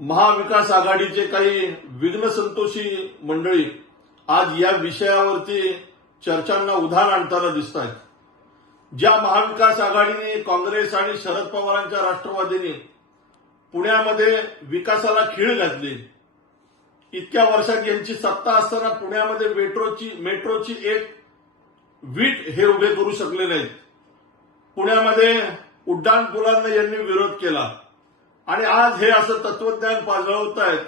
महाविकास आघाडीचे काही विघ्नसंतोषी मंडळी आज या विषयावरती चर्चांना उधाण आणताना दिसत आहेत. ज्या महाविकास आघाडीने काँग्रेस आणि शरद पवारांच्या राष्ट्रवादीने पुण्यामध्ये विकासाला खीळ घातली इतक्या वर्षात यांची सत्ता असताना पुण्यामध्ये मेट्रोची मेट्रोची एक वीट हे उभे करू शकले नाहीत. पुण्यामध्ये उड्डाण पुलांना यांनी विरोध केला. आणि आज हे असं तत्वज्ञान पाजळवत आहेत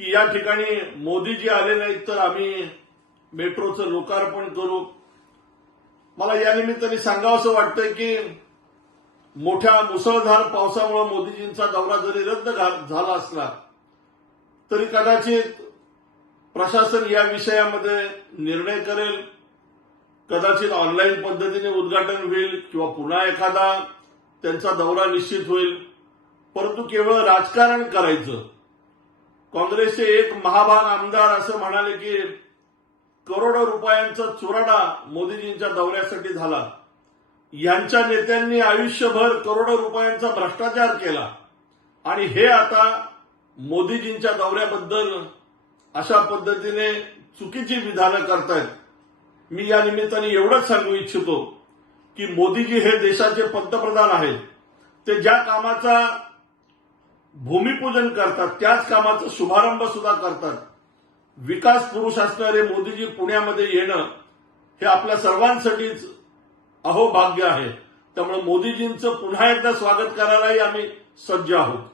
की या ठिकाणी मोदीजी आले नाहीत तर आम्ही मेट्रोचं लोकार्पण करू. मला या निमित्ताने सांगावंसं वाटतंय की मोठ्या मुसळधार पावसामुळे मोदीजींचा दौरा जरी रद्द झाला असला तरी कदाचित प्रशासन या विषयामध्ये निर्णय करेल कदाचित ऑनलाईन पद्धतीने उद्घाटन होईल किंवा पुन्हा एखादा त्यांचा दौरा निश्चित होईल. परंतु केवळ राजकारण करायचं. काँग्रेसचे एक महाभाग आमदार असं म्हणाले की करोडो रुपयांचा चुराडा मोदीजींच्या दौऱ्यासाठी झाला. यांच्या नेत्यांनी आयुष्यभर करोडो रुपयांचा भ्रष्टाचार केला. आणि हे आता मोदीजींच्या दौऱ्याबद्दल अशा पद्धतीने चुकीची विधानं करतायत. मी या निमित्ताने एवढंच सांगू इच्छितो की मोदीजी हे देशाचे पंतप्रधान आहेत. ते ज्या कामाचा भूमिपूजन करतात त्याच कामाचा शुभारंभ सुद्धा करतात. विकास पुरुष असणारे मोदीजी पुण्यामध्ये येणं हे आपल्या सर्वांसाठीच अहोभाग्य आहे. त्यामुळे मोदीजींचं पुन्हा एकदा स्वागत करायलाही आम्ही सज्ज आहोत.